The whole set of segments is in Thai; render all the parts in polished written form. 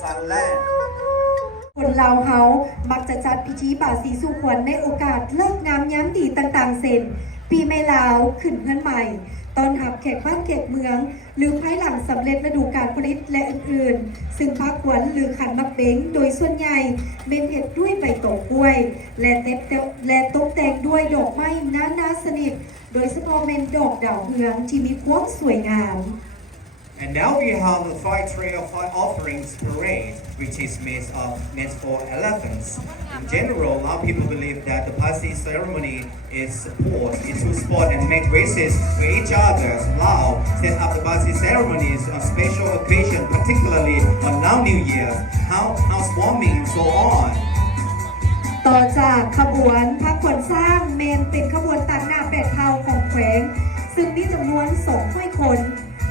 Sunland คนลาวเฮามักจะจัดพิธีบาสีสู่ขวัญในโอกาสเลิกงามย้ำดีต่างๆเช่นปีใหม่ลาวขึ้นเพื่อนใหม่ตอนรับแขกบ้านแขกเมืองหรือภายหลังสำเร็จฤดูกาลผลิตและอื่นๆซึ่งภาคขวัญหรือขันมักเบ้งโดยส่วนใหญ่เป็นเห็ดด้วยใบตองกล้วยและตกแต่งด้วยดอกไม้นาสนิทโดยเฉพาะเป็นดอกดาวเรืองที่มีความสวยงาม And now we have the Fire Trail Fire Offerings Parade, which is made for elephants. In general, a lot of people believe that the Pasi ceremony is to support and make wishes with each other. Lao set up the Pasi ceremonies on special occasion, particularly on now New Year, housewarming and so on. ต่อจากขบวนพระขวัญสร้างเมนเป็นขบวนตัดหน้าแปดเผาของแขวงซึ่งมีจำนวน200 คน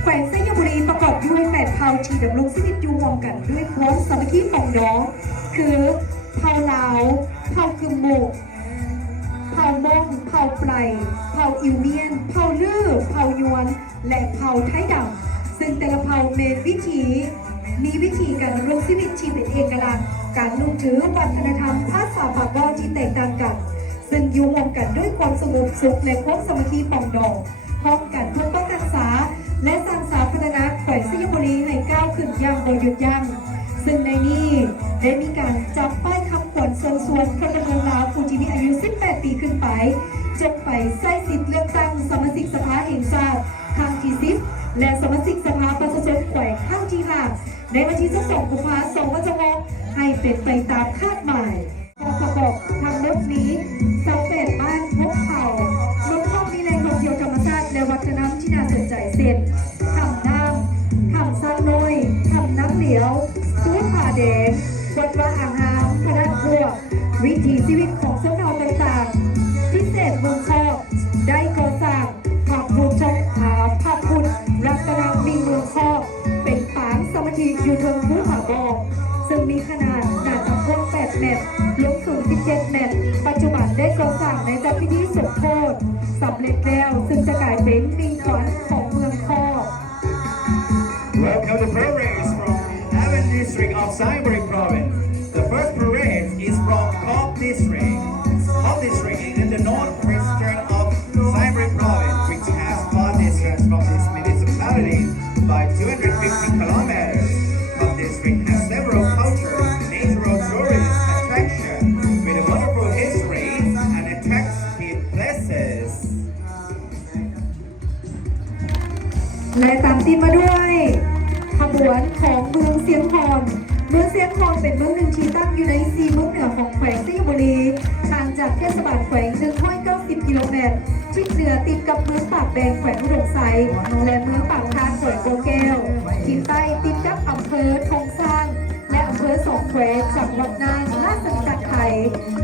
แขวงไซยบุรีประกอบด้วย8เผ่าที่ดำรงชีวิตอยู่ร่วมกันด้วยความสามัคคีปองดองคือเผ่าลาวเผ่าคึมโมกเผ่ามงเผ่าไพรเผ่าอิวเมียนเผ่าลื้อเผ่ายวนและเผ่าไทยดำซึ่งแต่ละเผ่ามีวิธีการดำรงชีวิตที่เป็นเอกลักษณ์การนุ่งถือวัฒนธรรมภาษาปากเว้าที่แตกต่างกันซึ่งอยู่ร่วมกันด้วยความสงบสุขและความสามัคคีปองดองพร้อมกันเพื่อป้องกันรักษาและสร้างสรรค์พัฒนาแขวงไซยบุรีให้ก้าวขึ้นอย่างบ่หยุดยั้งซึ่งในนี้ได้มีการจับป้ายคำขวัญเชิญชวนพลเมืองลาวผู้ที่มีอายุ 18 ปีขึ้นไปจงไปใช้สิทธิ์เลือกตั้งสมาชิกสภาแห่งชาติครั้งที่10และสมาชิกสภาประชาชนแขวงครั้งที่5ในวันที่22 กุมภาพันธ์ 2026ให้เป็นไปตามคาดหมายประกอบทางรถนี้28บ้านพบเขารวมทั้งมีแหล่งท่องเที่ยวธรรมชาติและวัฒนธรรมที่น่าสนใจเช่นถ้ำน้ำถ้ำซันน้อยถ้ำน้ำเหลียวภูผาแดงวัดว่าอ่างหามพระนักบัววิถีชีวิตของชนเผ่าต่างๆพิเศษเมืองคอกได้ก่อสร้างพระพุทธรัตนมีเมืองคอกเป็นปางสมาธิอยู่บนภูผาบอกซึ่งมีขนาดหนาตักกว้าง8 เมตรยกสูง17 เมตรปัจจุบันได้ก่อสร้างในจัดพิธีสมโภชสำเร็จแล้วซึ่งจะกลายเป็นมิงขวัญของเมืองคอก Welcome to parades from 11 district of Siberia province. The first parade is from Kok district. Kok district is in the northwestern of Siberia province, which has far distance from this municipality by 250 kilometers. Kok district has several cultures, natural tourist attractions with a wonderful history and attractive places. และตามติดมาด้วยขบวนของเมืองเสียงทองเมืองเสียงทองเป็นเมืองหนึ่งที่ตั้งอยู่ใน4 เมืองเหนือของแขวงไซยบุรีห่างจากเทศบาลแขวง190 กิโลเมตรทิศเหนือติดกับเมืองปากแดงแขวงอุดมไซและเมืองปากคานแขวงโพแก้วทิศใต้ติดกับอำเภอทองสร้างและอำเภอสองแควจังหวัดน่านราชสักไทย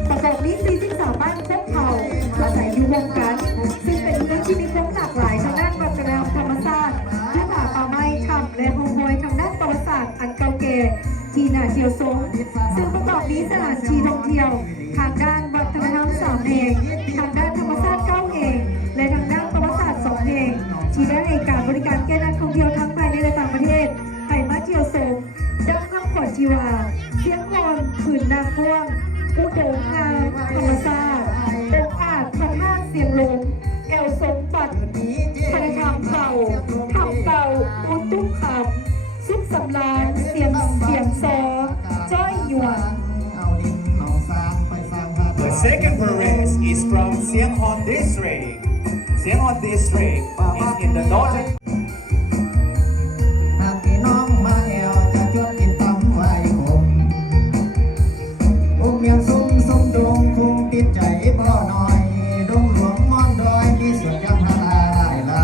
ประกอบนี้43บ้านพบเผ่าอาศัยอยู่ร่วมกันซึ่งเป็นเมืองที่มีความหลากหลายทางด้านวัฒนธรรมธรรมชาติและป่าไม้ถ้ำและห้องหอยทางด้านประวัติศาสตร์อันเก่าแก่ที่น่าเที่ยวชมซึ่งประกอบนี้สถานที่ท่องเที่ยวทางด้านวัฒนธรรม3 แห่งทางด้านธรรมชาติ9 แห่งและทางด้านประวัติศาสตร์2 แห่งที่ได้ให้การบริการแก่นักท่องเที่ยวทั้งภายในและต่างประเทศให้มาเที่ยวชมดังคำขวัญที่ว่าเสียงพรผืนนาคว่างอุดมงามธรรมชาติองค์อาจพระธาตุเสียงลมแอวสมบัติพระธรรมเก่าทำเก่าอุตุ้มคำสุขสำราญเสียงซอจ้อยหยวน The second parade is from Sianghon district. Sianghon district is in the northern. หากพี่น้องมาแอวจะชวนกินตำไว้คมองเมียงซุ้มดงคงติดใจบ่น้อยดงหลวงม่อนดอยมีสวนยางพาราหลายเหล่า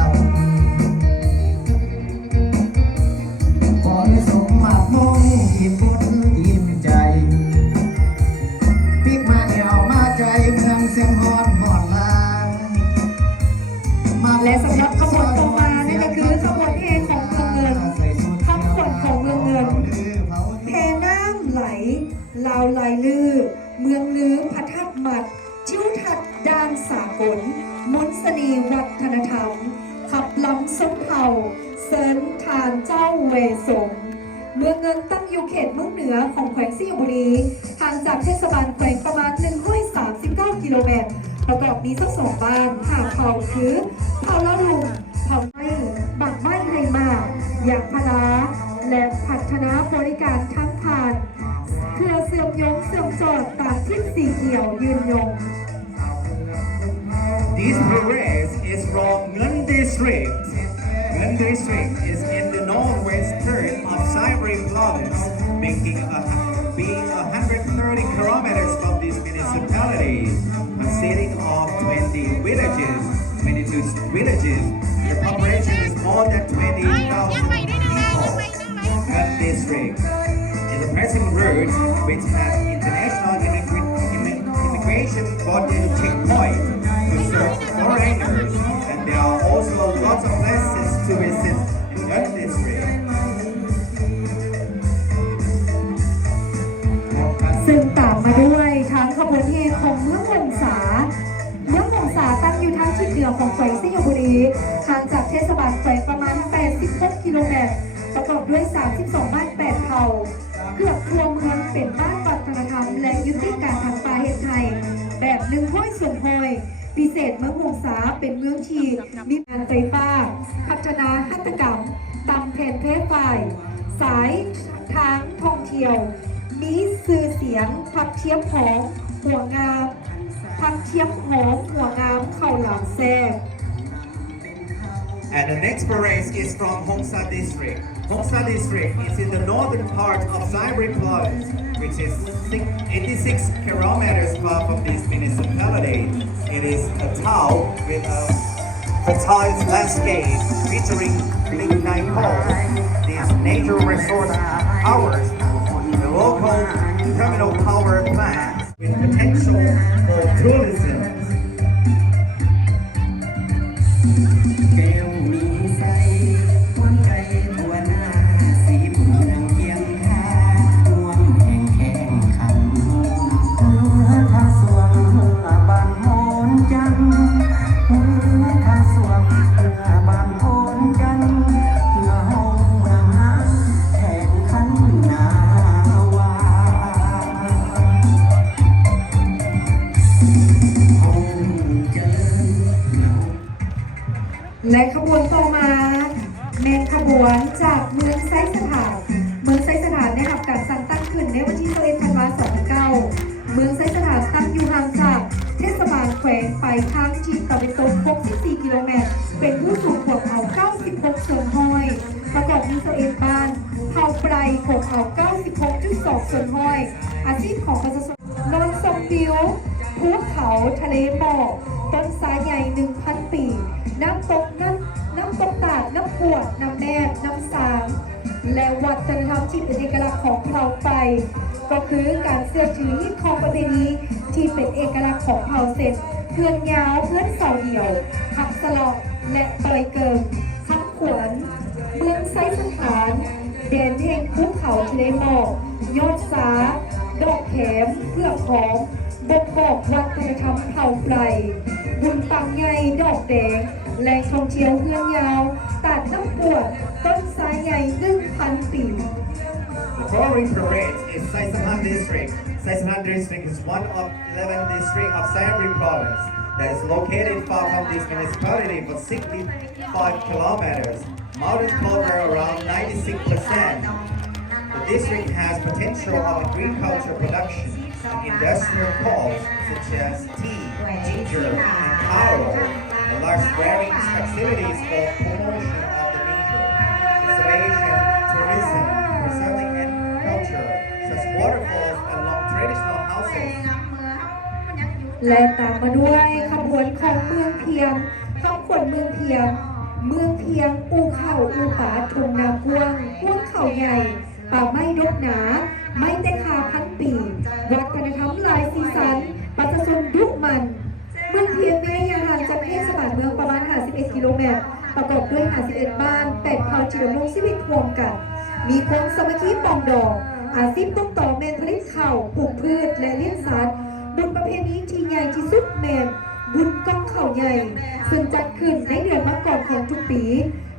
ขอให้สมหมากมงอิ่มบุญอิ่มใจปิกมาแอวมาใจเมืองเสียงฮอนหอดลาและสำหรับขบวนต่อมานั่นก็คือขบวนแห่ของเมืองเงินคำขวัญของเมืองเงินแพน้ำไหลลาวไหลลือเมืองลือพระธาตุหมัดทิวทัศน์ด้านสากลมนต์เสน่ห์วัฒนธรรมขับล้ำส้นเผ่าเซินทานเจ้าเวสง เมืองเงินตั้งอยู่เขตเมืองเหนือของแขวงสยบุรีห่างจากเทศบาลแขวงประมาณ139 กิโลเมตรประกอบมีสัก2บ้าน5เผ่าคือเผ่าละลุงเผ่าไม้บักไม้ไฮมาอย่างพลาและพัฒนาบริการทั้งผ่านเครือเสื่อมยงเสื่อมจอดตามทิศสีเขียวยืนยง This parade is from Ngan District. Ngan District is in the northwestern of Saibai Province, being 130 kilometers from this municipality, consisting of 22 villages. The population is more than 20,000 people. Ngan District is a pressing route which has international immigration border checkpoint to serve foreigners, and there are also lots of places to visit in Ngan District. ซึ่งตามมาด้วยทางขบวนแห่ของเมืองหงสาตั้งอยู่ทางทิศเหนือของแขวงสยบุรีห่างจากเทศบาลแขวงประมาณ86 กิโลเมตรประกอบด้วย32บ้าน8เผ่าเกือบทั่วเมืองเป็นบ้านวัฒนธรรมและยุติการทางป่าเฮ็ดไทยแบบหนึ่งห้อยส่วนห้อยพิเศษเมืองหงสาเป็นเมืองที่มีการไฟฟ้าพัฒนาหัตถกรรมตามแผนเทพไฟสายทางท่องเที่ยวมีสื่อเสียงพักเทียมหอมหัวงามเข้าหลังแซ่ And the next parade is from Hongsa District. Hongsa District is in the northern part of Saibai Province, which is 86 kilometers far from this municipality. It is a town with a fertile landscape featuring lignite coal. This nature resource powers the local terminal power plant with potential for tourism. แก้วมีใสวันใจทั่วหน้าสีผู้นางเพียงค่าร่วมแห่งแข่งขันถ้าสวงบานโหนจันถ้าสวงบานโหนจันเงาเมืองน้ำแข่งขันนาวา และขบวนต่อมาแมนขบวนจากเมืองไซสถานได้รับการสร้างตั้งขึ้นในวันที่21 ธันวาคม 2009 เมืองไซสถานตั้งอยู่ห่างจากเทศบาลแขวงไปทางทิศตะวันตก64 กิโลเมตรเป็นผู้สูงขวบเอา96ส่วนห้อยประกอบมี21บ้านเผ่าไพรขวบเอา96.2ส่วนห้อยอาชีพของประชาชนนอนสมบิวภูเขาทะเลหมอกต้นสายใหญ่ 1,000 ปีน้ำตกตาดน้ำปวดน้ำแนบน้ำสางและวัฒนธรรมที่เป็นเอกลักษณ์ของเผ่าไฟก็คือการเสื้อถือฮิตของประเพณีที่เป็นเอกลักษณ์ของเผ่าเซนเพื่อนยาวเพื่อนเสาเดี่ยวขับสลอกและต่อยเกิงทั้งขวนเมืองไซสถานแดนแห่งภูเขาทะเลหมอกยอดสาดอกแขมเพื่อกของบ่งบอกวัฒนธรรมเผ่าไพรบุญปังใหญ่ดอกแดงแหล่งท่องเที่ยวเพื่อนยาวตัดน้ำปวดต้นสายใหญ่ 1,000 ปี The following parade is Saisahan District. Saisahan District is one of 11 districts of Saibai Province that is located far from this municipality for 65 kilometers. Mountains cover around 96%. The district has potential of agriculture production and industrial crops such as tea, ginger, and cocoa. The large varying facilities for promotion of the nature, conservation, tourism, preserving and culture, such waterfalls and long traditional houses. และตามมาด้วยขบวนของเมืองเพียงขบวนเมืองเพียงอูเข้าอูป่าทุ่งนากว้างเขาใหญ่ป่าไม้รกหนาไม้แต่คาพันปีวัฒนธรรมหลายสีสันประชาชนดุมันเมืองเพียงในระยะห่างจากเทศบาลเมืองประมาณ51 กิโลเมตรประกอบด้วย51บ้าน8เผ่าที่ดำรงชีวิตร่วมกันมีความสามัคคีปองดองอาชีพต้นต่อแมนผลิตข้าวปลูกพืชและเลี้ยงสัตว์บุญประเพณีที่ใหญ่ที่สุดแมนบุญก้องเขาใหญ่ซึ่งจัดขึ้นในเดือนมกราคมของทุกปี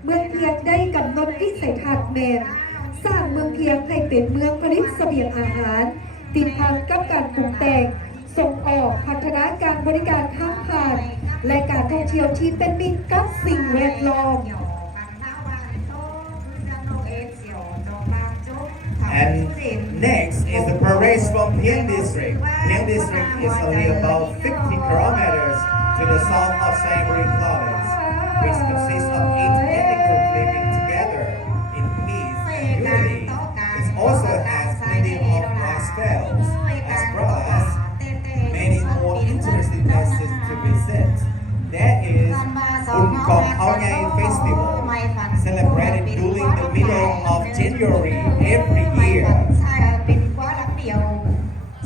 เมืองเพียงได้กำหนดวิสัยทัศน์แมน สร้างเมืองเพียงให้เป็นเมืองผลิตเสบียงอาหารติดพันกับการปรุงแต่งส่งออกพัฒนาการบริการข้ามผ่านและการท่องเที่ยวที่เป็นมิตรกับสิ่งแวดล้อม And next is the parade from Pieng District. Pieng District is only about 50 kilometers to the south of Saigon Province, which consists of 8 ethnic groups living together in peace and unity. It also has plenty of rice fields, as well as many more interesting places to visit. There is Kong Khao Nhai Festival, celebrated during the middle of January every year. เป็นกว่ารักเดียว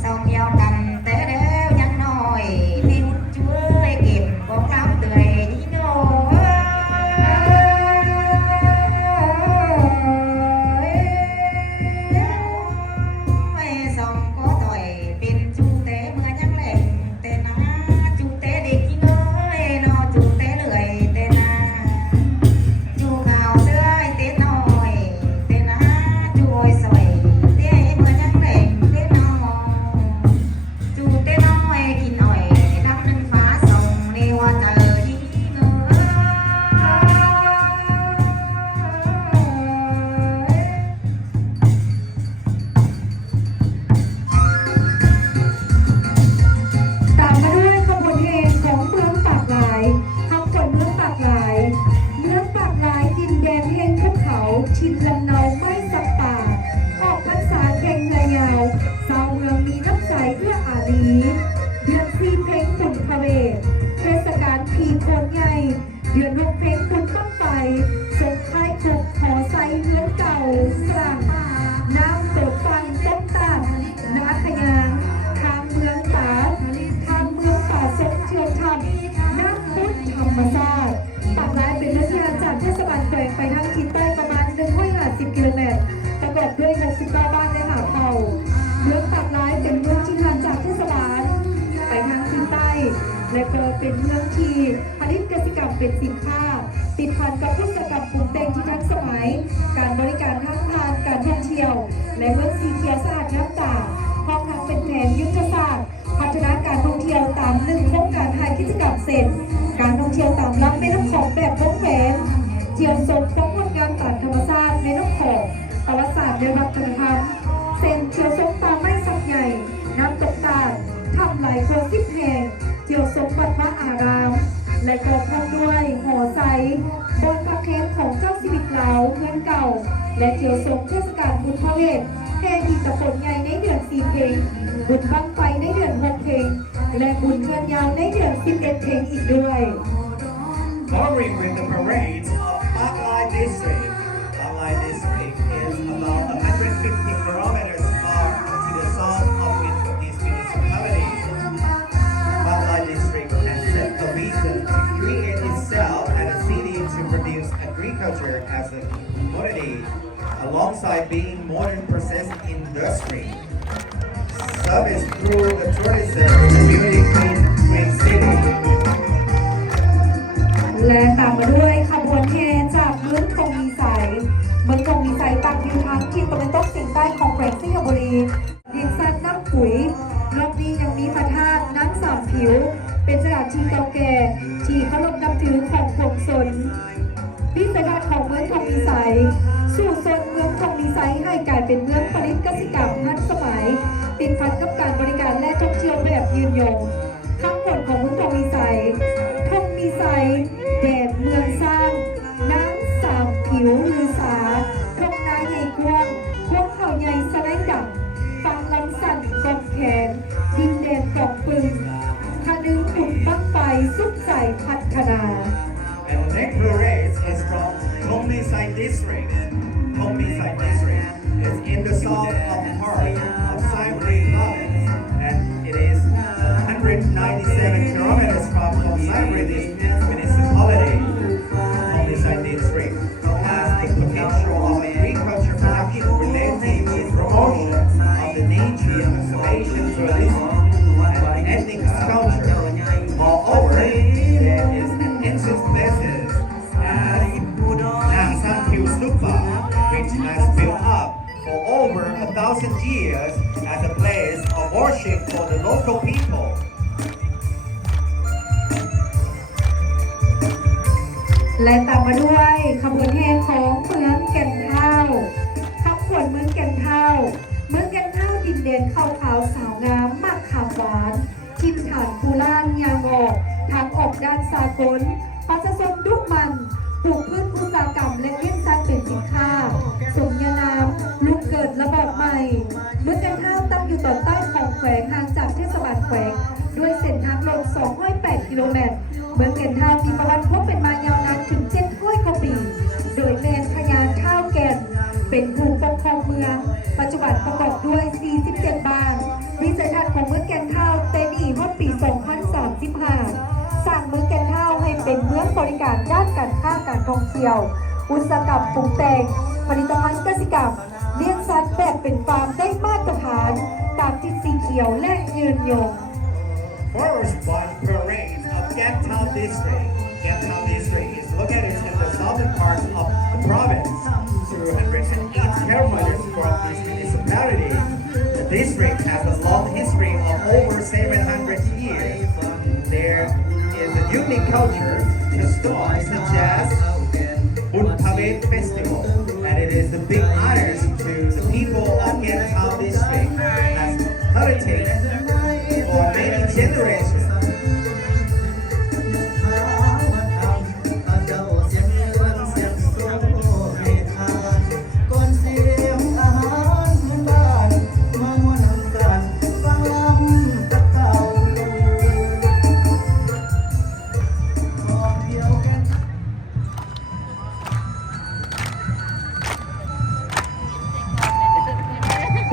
สองเดียวกันแต่แล้วยังน้อยที่มุดช่วยเก็บของเราเตื่อยนี่โน้ไม่ส่องก็ต่อยเป็นจูเตะเมื่อยังแหลงแต่นาจูเตะเด็กที่น้อยนอจูเตะเหลื่อยแต่นาจูข่าวเสื้อเตะน้อยแต่นาจูโอยสวยเตะเมื่อยังแหลงเตะน้อยจูเตะน้อยกินหน่อยดำหนึ่งฟ้าส่งในว่าเจอที่เงตามมาด้วยขบวนเพลงของเมืองปากหลายคำคนเมืองปากหลาย เมืองปากหลายดินแดนแห่งภูเขาชินลำเนาไม่สับป่าออกพรรษาแข่งนายาวชาวเมืองมีน้ำใจเพื่ออารีเดือนสี่เพลงบุญพระเวทเทศกาลผีโคนใหญ่เดือนหกเพลงบุญต้นไฟส่งท้ายครบขอใส่เมืองเก่าสร้างน้ำตกฟังต้นตาลนาขยางทางเมืองตาดทางเมืองป่าสมเชียวธรรมน้ำพุทธธรรมศาสตร์ปากหลายเป็นเมืองที่ห่างจากเทศบาลแขวงไปทางทิศใต้ประมาณ150 กิโลเมตรประกอบด้วย69บ้านและหาดเผ่าเมืองปากหลายเป็นเมืองที่ห่างจากเทศบาลไปทางทิศใต้และก็เป็นเมืองที่ผลิตเกษตรกรรมเป็นสินค้าติดพันกับกิจกรรมปรุงแต่งที่ทันสมัยการบริการทางทางการท่องเที่ยวและเมืองสีเขียวสะอาดน้ำตาพร้อมทั้งเป็นแผนยุทธศาสตร์พัฒนาการท่องเที่ยวตาม1โครงการไทยกิจกรรมเสร็จการท่องเที่ยวตามลำแม่น้ำของแบบวงแหวนเที่ยวชมพบผลงานตามธรรมชาติในน้ำของประวัติศาสตร์ในวัฒนธรรมเส้นเที่ยวชมป่าไม้สักใหญ่น้ำตกตาดทำหลายโคสิบแห่งเที่ยวชมวัดพระอารามและก็พร้อมด้วยหอไซบนพักแคมป์ของเจ้าชีวิตเราเพื่อนเก่าและเที่ยวชมเทศกาลบุญพระเวทแห่อีกตะผลใหญ่ในเดือน4เพลงบุญบั้งไฟในเดือน6เพลงและบุญเงินยาวในเดือน11เพลงอีกด้วย Following with the parades of Pak Lai District. Pak Lai District is about 150 kilometers far to the south of this municipality. Pak Lai District has set a vision to create itself as a city to produce agriculture as a commodity, alongside being modern processing industry. Service through the tourism in the beauty clean city. และตามมาด้วยขบวนแห่จากเมืองทองมีไสเมืองทองมีไสตั้งอยู่ทางทิศตะวันตกเฉียงใต้ของแขวงสิงห์บุรีเรียงสั้นน้ำปุ๋ยรอบนี้ยังมีพระธาตุน้ำสามผิว เป็นสถานที่เก่าแก่ที่เคารพนับถือของปวงชนวิสัยทัศน์ของเมืองทองมีไสสู่โซนเมืองทองมีไสให้กลายเป็นเมืองผลิตเกษตรกรรมทันสมัยติดพันกับการบริการและท่องเที่ยวแบบยืนยงข้างบนของเมืองทองมีไสทองมีไสแดดเมืองสร้างน้ำสามผิวลือสาทงนาใหญ่กว้างพวกเขาใหญ่สไลด์ดังฟังลำสั่นกองแขนดินแดนกองปึงทะลึงขุดบั้งไฟสุดใสพัฒนา And the next parade is from Thong Mae Sai District. Thong Mae Sai District is in the south of part of Saigon Province, and it is 197 kilometers from Saigon municipality. Thong Mae Sai District has the potential of agriculture production related to promotion of the nature conservation tourism and ethnic culture. Moreover, there is an ancient places as Nang San Hill Stupa, which has built up 1,000 years as a place of worship for the local people. และตามมาด้วยขบวนแห่ของเมืองแก่นเฒ่าขบวนเมืองแก่นเฒ่าเมืองแก่นเฒ่าดินแดนขาวๆสาวงามมักขามหวานทิมฐานคูล่านยางออกทางออกด้านสากลประชาชนดุมันปลูกพืชอุตสาหกรรมและเลี้ยงสัตว์เป็นสินค้าสมญานามลูกเกิดระบอบใหม่เมืองแก่นเฒ่าตั้งอยู่ตอนใต้ของแขวงห่างจากเทศบาลแขวงด้วยเส้นทางลง208 กิโลเมตรเมืองแก่นเฒ่ามีประวัติพบเป็นมายาวนานถึง700 กว่าปีโดยแมนพญาเฒ่าแก่นเป็นผู้ปกครองเมืองปัจจุบันประกอบด้วย 47 บ้านวิสัยทัศน์ของเมืองแก่นเฒ่าเต็มอีกว่าปี 2035 สร้างเมืองแก่นเฒ่าให้เป็นเมืองบริการด้านการค้าการท่องเที่ยวอุตสาหกรรมปรุงแต่งผลิตภัณฑ์เกษตรกรรมเลี้ยงสัตว์แบบเป็นฟาร์มได้มาตรฐานตามที่สีเขียวและยืนยงFirst one parade of Gat Town District. Gat Town District is located in the southern part of the province. 208 kilometers from this municipality. The district has a long history of over 700 years. There is a unique culture customs such as Buntavet Festival, and it is a big honor to the people of Gat Town District as heritage for many generations.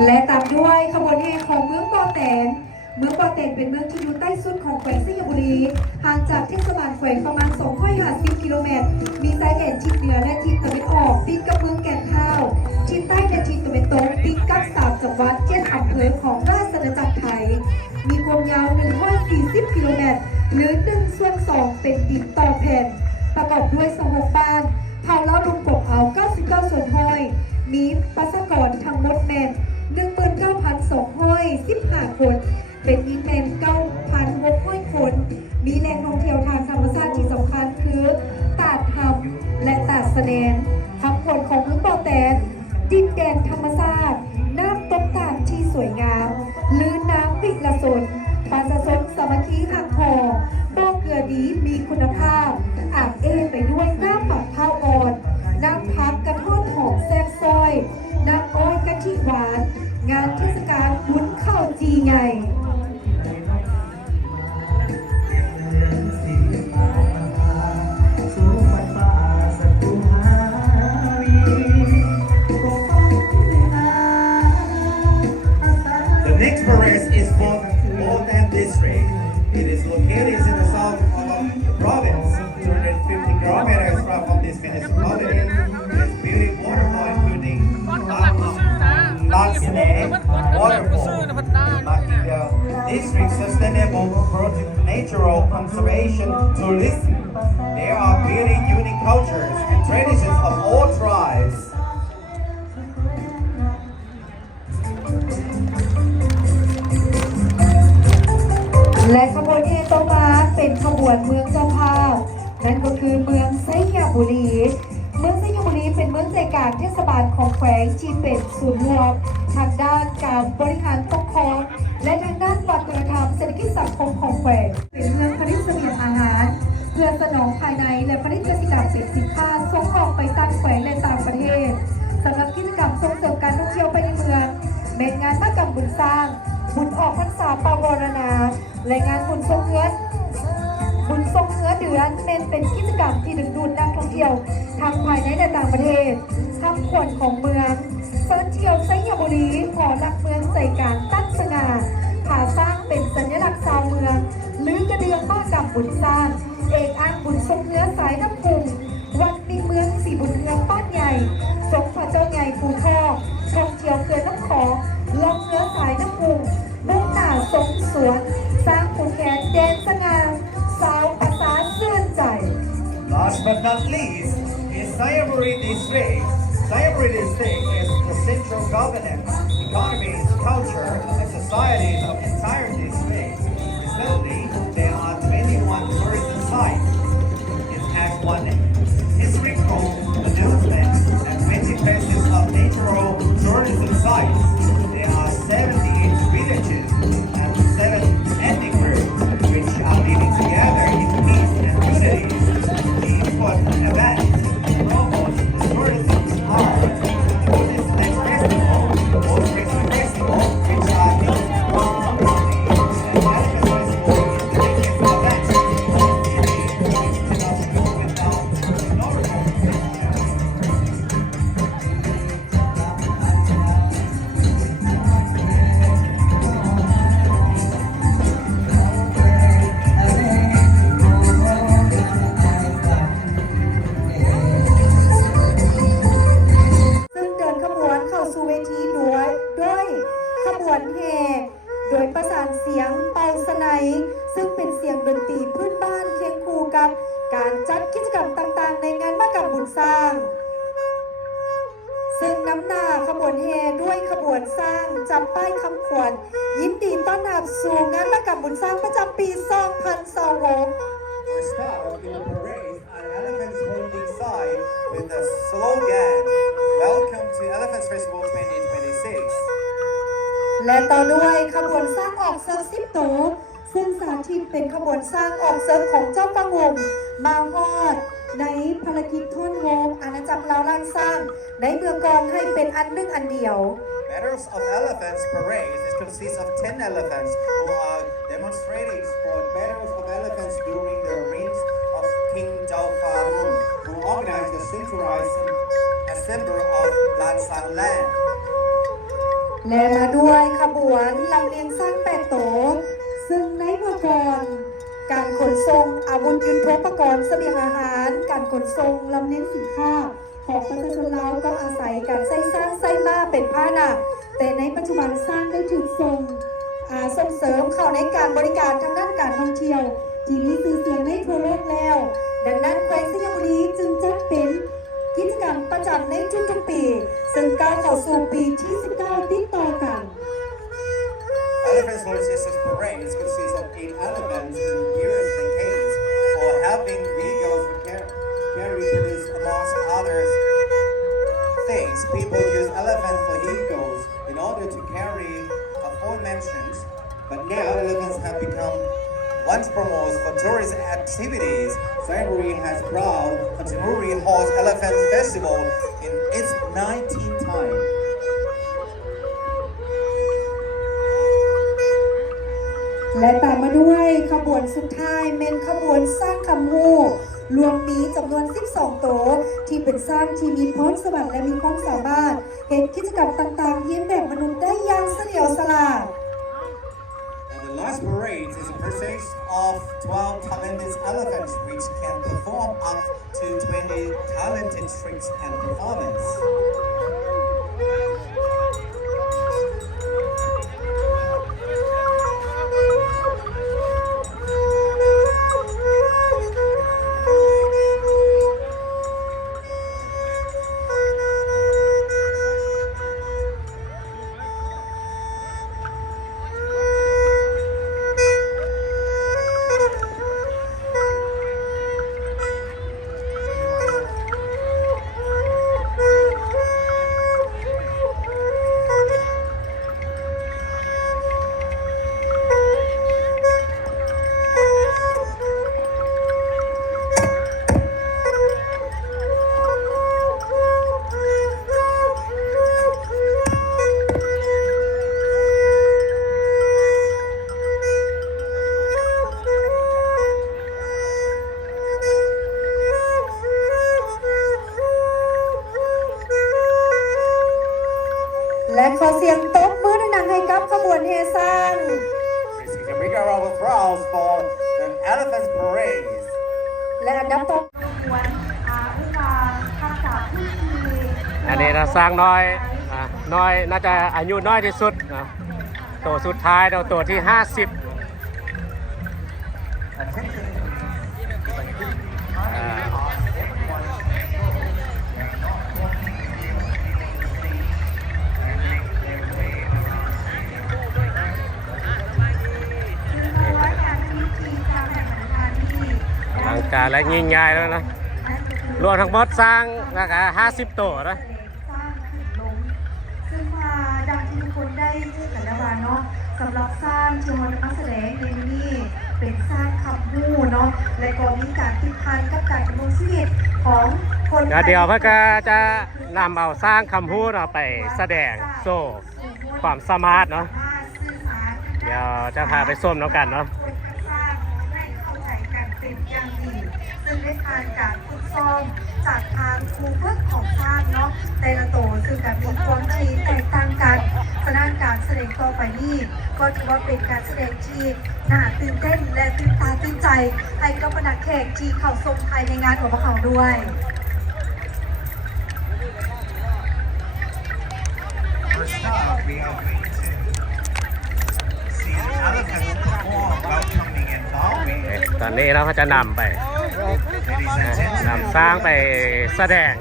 และตามด้วยขบวนแห่ของเมืองปอแตนเมืองปอแตนเป็นเมืองที่อยู่ใต้สุดของแขวงสยบุรีห่างจากเทศบาลแขวงประมาณ250 กิโลเมตรมีสายแดนทิศเหนือและทิศตะวันออกติดกับเมืองแก่นเฒ่าทิศใต้และทิศตะวันตกติดกับ3จังหวัด7อำเภอของราชอาณาจักรไทยมีความยาว140 กิโลเมตรหรือ1/2เป็นดินต่อแผ่นประกอบด้วย26บ้านเผ่าเล่าลุงกบเอา99ส่วนห้อยมีประชากรทั้งหมดแม่น19,215 คน เป็นยิงแมน9,600 คน มีแหล่งท่องเที่ยวทางธรรมชาติที่สำคัญคือตาดธรรมและตาดแสดงทั้งผลของเมืองปอแตนดินแดนธรรมชาติน้ำตกตาดที่สวยงามหรือน้ำวิลสนประชาชนสามัคคีหักคอบ่อเกลือดีมีคุณภาพอาบไปด้วยน้ำปักเท้าอ่อนน้ำพักกระท่อนหอมแซ่บซอยน้ำอ้อยกะทิหวานงานเทศกาลบุญข้าวจีใหญ่ The next parade is for Botan District. It is located in the south of the province, 250 kilometers from this municipality. It is beautiful waterfall including Laksne Waterfall, marking the district's sustainable natural conservation tourism. There are very unique cultures and traditions of all tribes. และขบวนแห่ต่อมาเป็นขบวนเมืองเจ้าภาพนั่นก็คือเมืองไซยบุรีเมืองไซยบุรีเป็นเมืองใจกลางเทศบาลของแขวงที่เป็นศูนย์รวมทางด้านการบริหารปกครองและทางด้านวัฒนธรรมเศรษฐกิจสังคมของแขวงเป็นเมืองผลิตเสบียงอาหารเพื่อสนองภายในและผลิตเกษตรกรรมเป็นสินค้าส่งออกไปต่างแขวงและต่างประเทศสำหรับกิจกรรมส่งเสริมการท่องเที่ยวไปในเมืองเป็นงานมหกรรมบุญสร้างบุญออกพรรษาปวารณาและงานบุญทรงเงินเดือนเป็นกิจกรรมที่ดึงดูดนักท่องเที่ยวทั้งภายในและต่างประเทศคำขวัญของเมืองเฟิร์สเที่ยวไซยบุรีหอรักเมืองใจกลางตั้งสง่าผาสร้างเป็นสัญลักษณ์ชาวเมืองหรือกระเดืองมหกรรมบุญสร้างเอกอังบุญทรงเนื้อสายน้ำพุงวัดมีเมืองสีบุญเมืองป้านใหญ่สงพระเจ้าใหญ่ภูทอกท่องเที่ยวเขื่อนน้ำของลองเนื้อสายน้ำพุงมุ่งหน้าสงสวนสร้างภูแขนแดนสง่าสาวภาษาเสื่อนใจ Last but not least is Sayaburi District. Sayaburi District is the central governance economies, culture, and societies of entire district. Recently, there are 21 tourism sites. It has one historical amusement and 20 places of natural tourism sites. There are 78 villages and 7 ethnic groups which are living together in peace and unity. The important events promote tourism are the Buddhist Land Festival, the Most Recent Festival, which are held once monthly, and Elephant Festival is the biggest event in the city, which cannot go without historical significance. ซึ่งเดินขบวนเข้าสู่เวทีด้วยขบวนแห่โดยประสานเสียงเป่าสนัยซึ่งเป็นเสียงดนตรีพื้นบ้านเคียงคู่กับการจัดกิจกรรมต่างๆในงานมกบุญสร้างซึ่งน้ำหน้าขบวนแห่ด้วยขบวนสร้างจำป้ายคำขวัญยินดีต้อนรับสู่งานมกบุญสร้างประจำปี 2026 First up in the parade are elephants holding sign with the slogan Welcome to Elephants Festival 2026. และต่อด้วยขบวนสร้างออกเซิร์ฟ10โตซึ่งสาธิตเป็นขบวนสร้างออกเซิร์ฟของเจ้าประงมมาฮอดในภารกิจทุ่นโฮมอาณาจักรลาวล้านสร้างในเมืองกองให้เป็นอันหนึ่งอันเดียว Battles of Elephants parade consists of 10 elephants who are demonstrating for battles of elephants during the reigns of King Jalfa Mun, who organized the centralized assembly of Lan Sang land. และมาด้วยขบวนลำเลียงสร้าง8โตซึ่งในเมื่อก่อนการขนส่งอาวุธยุทโธปกรณ์เสบียงอาหารการขนส่งลำเลียงสินค้าของประชาชนลาวก็อาศัยการใช้สร้างไส้ม้าเป็นพาหนะแต่ในปัจจุบันสร้างได้ถูกส่งเสริมเข้าในการบริการทางด้านการท่องเที่ยวที่มีชื่อเสียงในทั่วโลกแล้วดังนั้นแขวงสยามบุรีจึงจัดเป็นกิจกรรมประจำในทุกๆปีซึ่งก้าวเข้าสู่ปีที่ 19 ติดต่อกัน Elephants Resistance Parade consists of 8 elephants in various decades for helping vehicles carry goods amongst other things. People use elephants for vehicles in order to carry aforementioned, but now elephants have become once promotes for tourist activities. Sainsbury has proud continually holds Elephant Festival in its 19th time. และตามมาด้วยขบวนสุดท้ายเป็นขบวนสร้างคำฮู้รวมมีจำนวน12โตที่เป็นสร้างที่มีพรสวรรค์และมีความสามารถเห็นกิจกรรมต่างๆเยี่ยมแบบมนุษย์ได้อย่างเฉลียวฉลาด The last parade is a procession of 12 talented elephants which can perform up to 20 talented tricks and performance. และขอเสียงตบมือดังๆให้กับขบวนแห่สร้าง Please give a big round of applause for the Elephant Parade. และอันดับต่อ อันนี้นะสร้างน้อยน่าจะอายุน้อยที่สุดนะตัวสุดท้ายตัวที่ 50 และยิงใหญ่แล้วนะรวมทั้งหมดสร้างราคา50 ตัวนะ สร้างขึ้นลงซึ่งมาดังที่ทุกคนได้พูดกันแล้วว่าเนาะสำหรับสร้างที่เรามาแสดงในนี้เป็นสร้างคำพูดเนาะและก็มีการติดพันกับการดำรงชีวิตของคน เดี๋ยวเพื่อก็จะนำเอาสร้างคำพูดเอาไปแสดงโซ่ความสามารถเนาะเดี๋ยวจะพาไปส้มแล้วกันเนาะ คนสร้างได้เข้าใจกันเป็นอย่างดีซึ่งได้ผ่านการฝึกซ้อมจากทางครูฝึกของสร้างเนาะแต่ละโตซึ่งการมีความที่แตกต่างกันสนานการแสดงต่อไปนี้ก็ถือว่าเป็นการแสดงที่น่าตื่นเต้นและตื่นตาตื่นใจให้กับบรรดาแขกที่เข้าชมภายในงานของพวกเขาด้วย First up, we are going to see an elephant perform welcoming and bowing. ตอนนี้เราก็จะนำไป Ladies and gentlemen, นำสร้างไปแสดง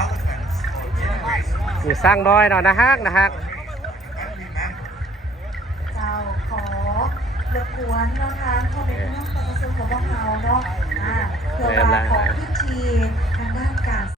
elephants for generations. มีสร้างน้อยเนาะนะฮักนะฮัก And remember, เจ้าขอรบกวนนะคะพ่อแม่พี่น้องประชาชนของพวกเราเนาะเพื่อว่าของพิธีทางด้านการ